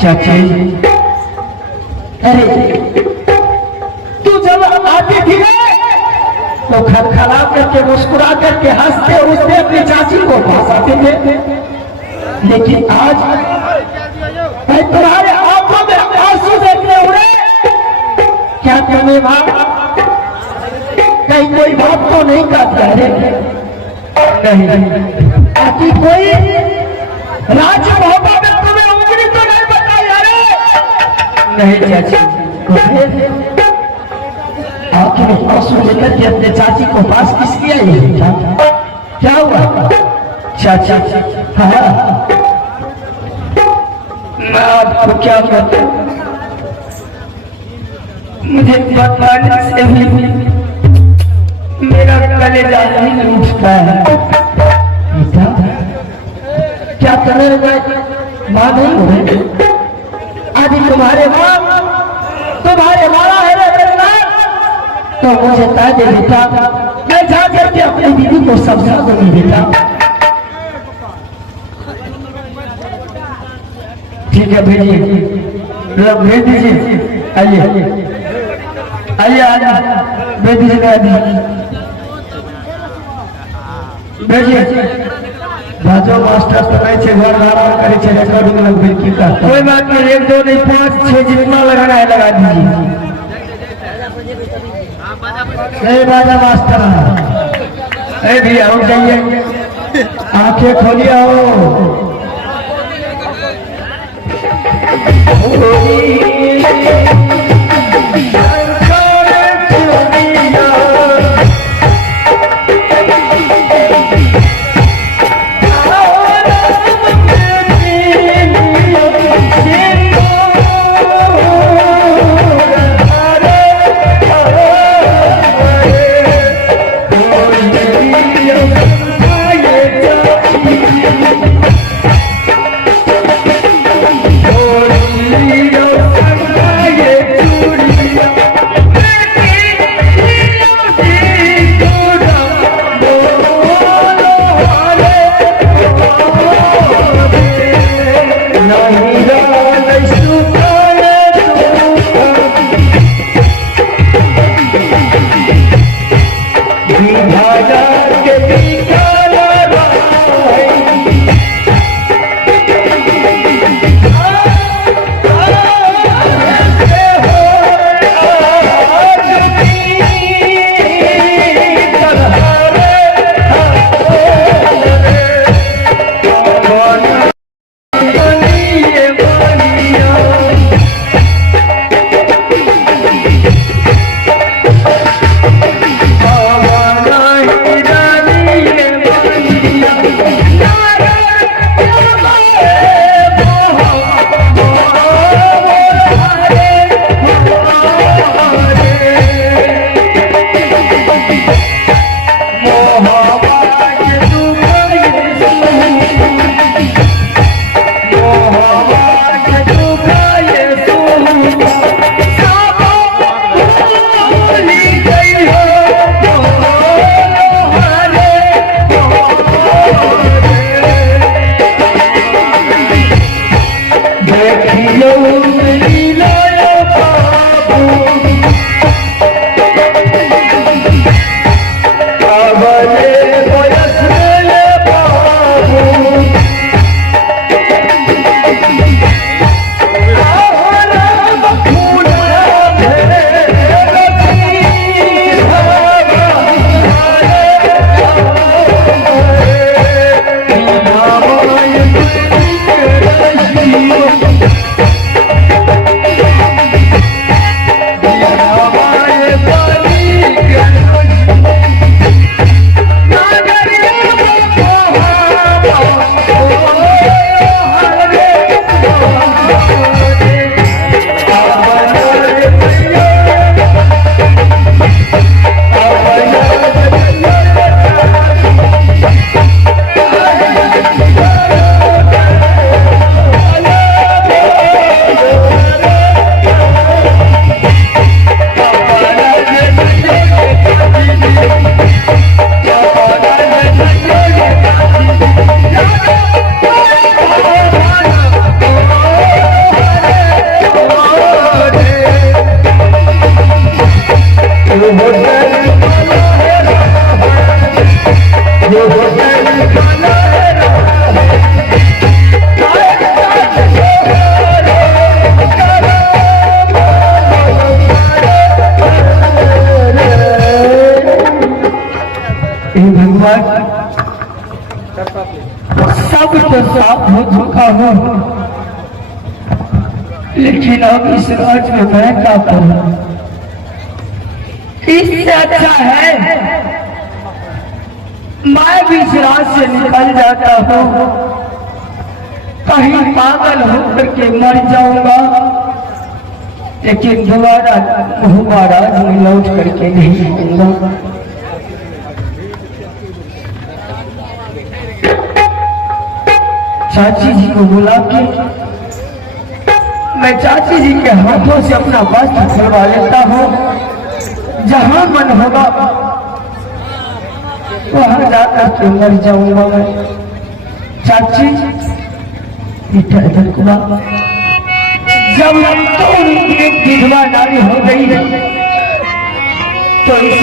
चाची, अरे तू जब आती थी ना तो खलखला करके मुस्कुरा करके हंसते हंसते अपनी चाची को पास आते थे, लेकिन आज मैं तुम्हारे आंखों में आंसू देखने उड़े। क्या तुम्हें मां कहीं कोई बात तो नहीं करता है? नहीं, ताकि कोई राज मोहब्बत में तुम्हें उंगली तो नहीं बताई? अरे नहीं चाची, आखिर आंसू लेकर के अपने चाची को पास किसकी आई है? क्या हुआ चाचा? हाँ, मैं आपको क्या कहता हूँ, मुझे बताने से भी मेरा कलेजा नहीं उठता है। क्या तुम्हें मां नहीं हो रही? आज तुम्हारे मां तुम्हारे मारा है तो मुझे कह दे बेटा, मैं जा करके अपनी दीदी को समझा दूंगी बेटा। ठीक है भेजिए, भेज दीजिए। आइए आइए आइए, भेज दीजिए, भेजिए। राजो मास्टर समय से घर आराम करे छे, रिकॉर्डिंग लग भेज की का कोई बात नहीं, 1 2 नहीं 5 6 जितना लगाना है लगा दीजिए। ए राजा मास्टर, ए भैया हो जाइए, आंखें खोलिए हो। देखियो लीला बाबू अबले बयस ले बाबू आहरा फूल भेरे सब तो साफ हो चुका हूँ, लेकिन अब इस राज में मैं क्या करूँ? इससे अच्छा है मैं भी इस राज से निकल जाता हूँ, कहीं पागल होकर के मर जाऊंगा, लेकिन दोबारा महाराज में लौट करके नहीं आऊंगा। चाची जी को बुला के मैं चाची जी के हाथों से अपना वस्त्र खुलवा लेता हूँ, जहां मन होगा वहां जाकर के मर जाऊंगा मैं। चाची बेटा इधर को जब तो एक विधवा नारी हो गई है तो इस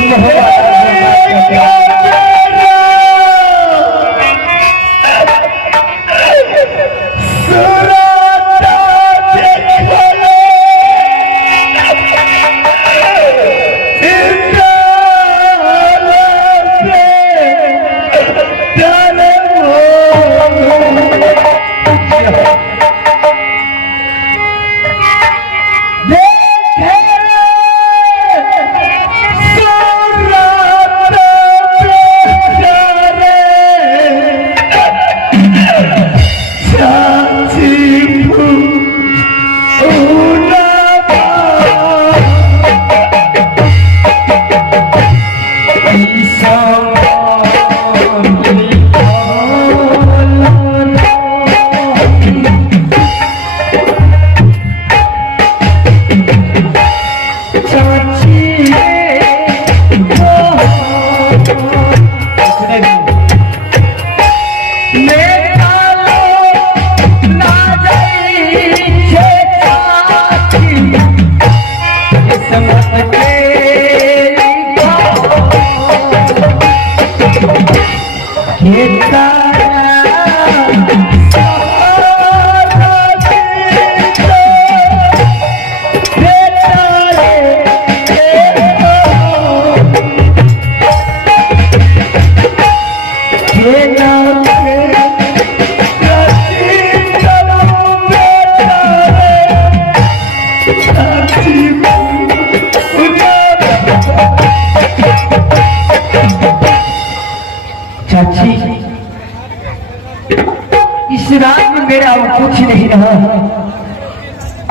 चाची इस रात में मेरा कुछ नहीं रहा,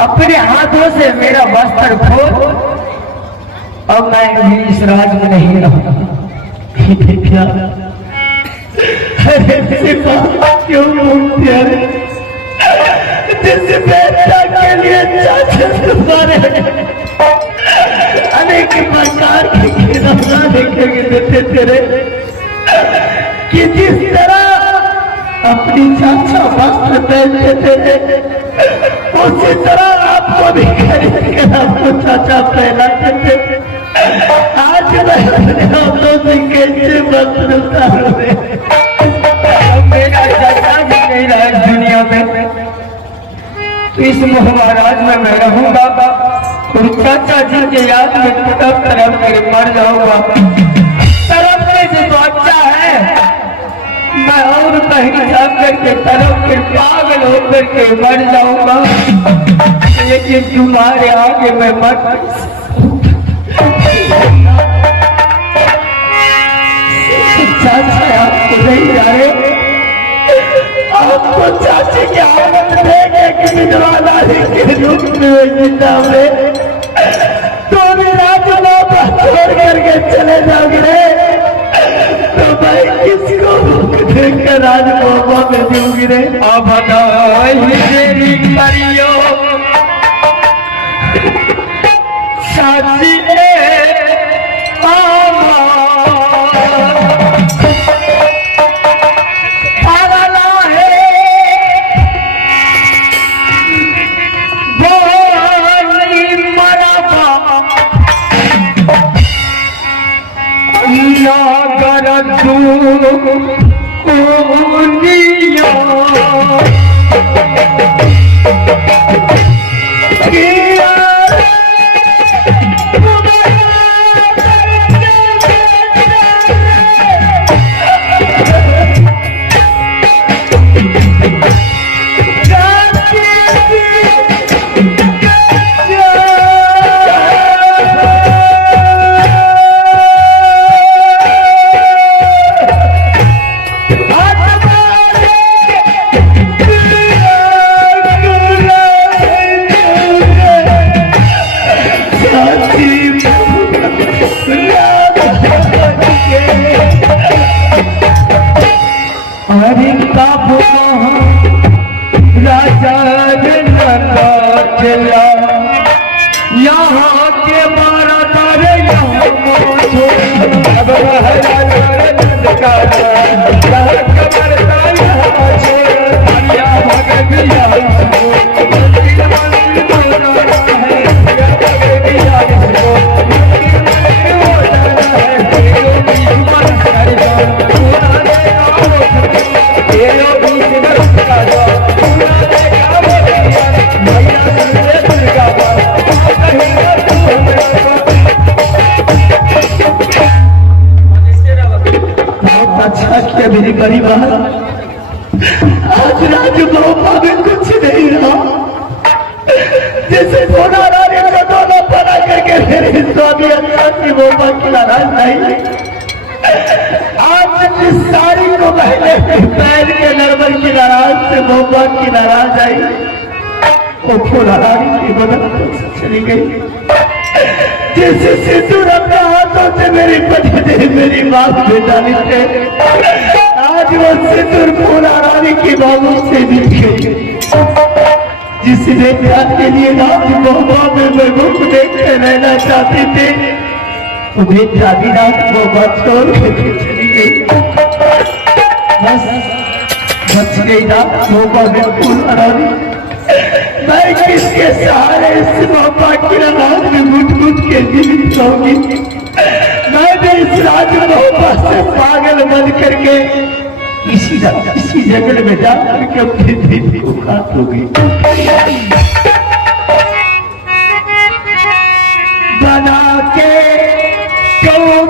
अपने हाथों से मेरा वस्त्र खोल, अब मैं भी इस राज में नहीं रहा। क्यों बोलते हैं जिस बेटा के लिए चाचा तुम्हारे अनेक प्रकार के खिलौना देखेंगे देते तेरे कि जिस तरह अपनी चाचा वस्त्र पहनते थे उसी तरह आपको भी खरीद के आपको चाचा पहला करते। आज मैं अपने हाथों से कैसे बदलता हूँ। मेरा चाचा भी नहीं रहा इस दुनिया में, तो इस महाराज में मैं रहूंगा और चाचा जी के याद में तरफ तरफ मेरे मर जाऊंगा। तरफने से तो अच्छा है मैं और कहीं जा करके तरफ के पागल होकर के मर जाऊंगा, लेकिन तुम्हारे आगे मैं मर चाचा आपको नहीं जाए, आपको चाची की हालत देखे कि विधवा नारी के रूप में जिंदा में तो भी राजमाता छोड़ करके चले जाओगे तो भाई किसको देखकर राजमाता में दूंगी रे। अब मेरी करियो चाची यहाँ के बारा तारे मेरी बड़ी बात आज राजभवन में कुछ नहीं रहा, जैसे सोना रानी का दोनों बना करके मेरे स्वामी अल्लाह की वो की नाराज नहीं। आज जिस साड़ी को पहले पैर के नरवर की नाराज से मोहब्बत की नाराज आई वो फूला रानी की बदल चली गई। जैसे सिंदूर अपने हाथों से मेरी पति ने मेरी मां पे डाली थे, आज वो सिंदूर फूला रानी की बाबू से मिल गई। जिसने प्यार के लिए रात मोहब्बा में मैं मुख देखते रहना चाहती थी, उन्हें जाती रात मोहब्बा छोड़ के चली गई। बस बच गई रात मोहब्बा में फूला रानी। मैं किसके सहारे इस मोहब्बा की रात में मुठ के जीवित रहूंगी। मैं भी इस राज मोहब्बा से पागल बन करके इसी जंगल में जा करके अपनी दीदी को काटूंगी। बना के क्यों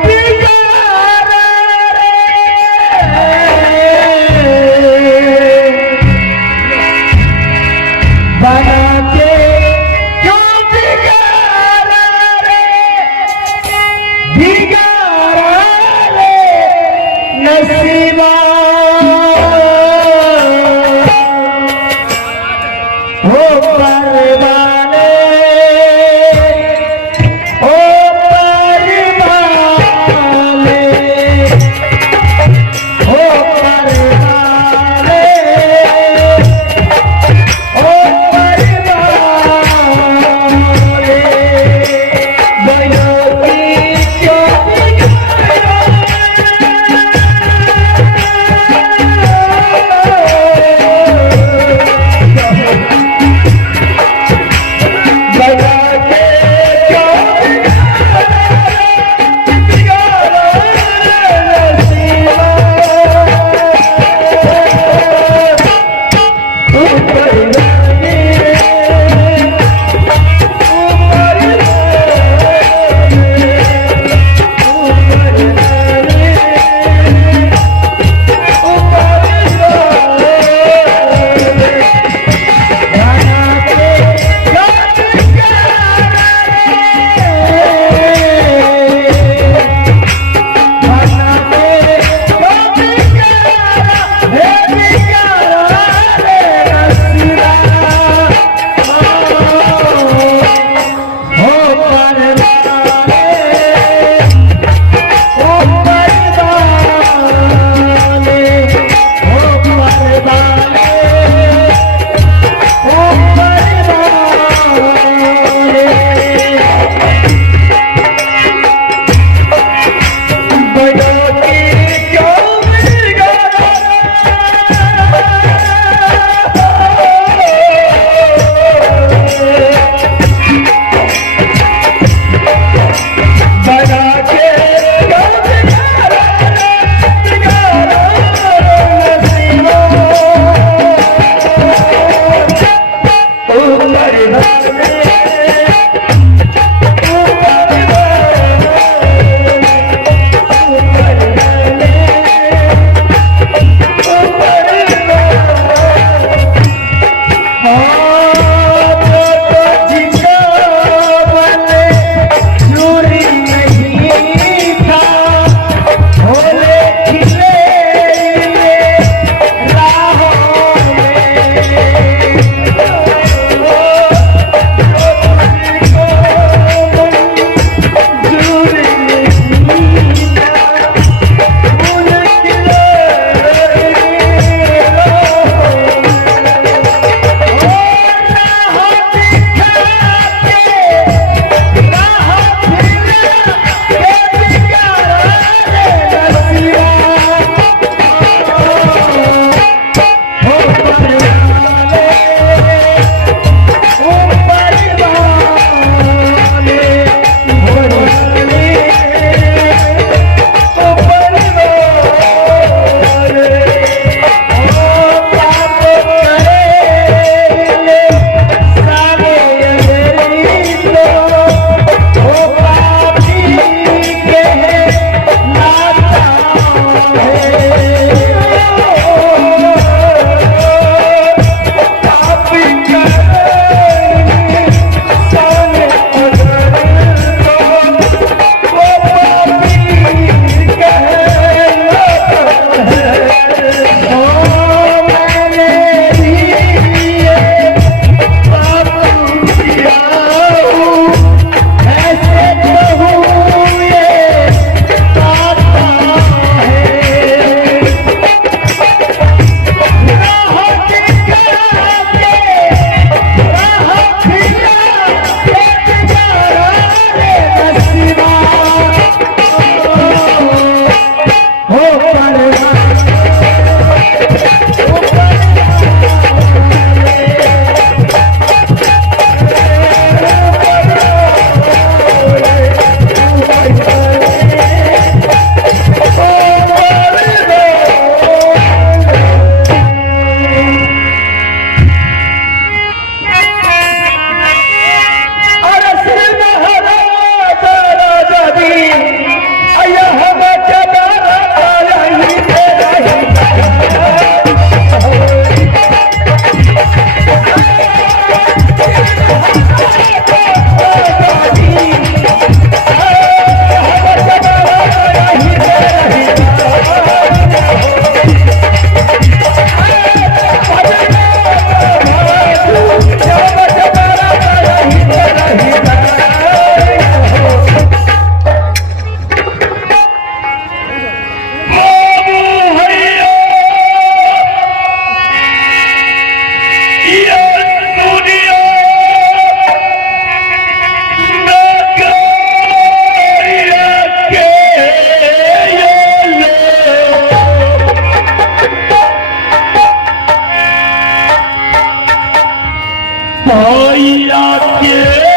मैया के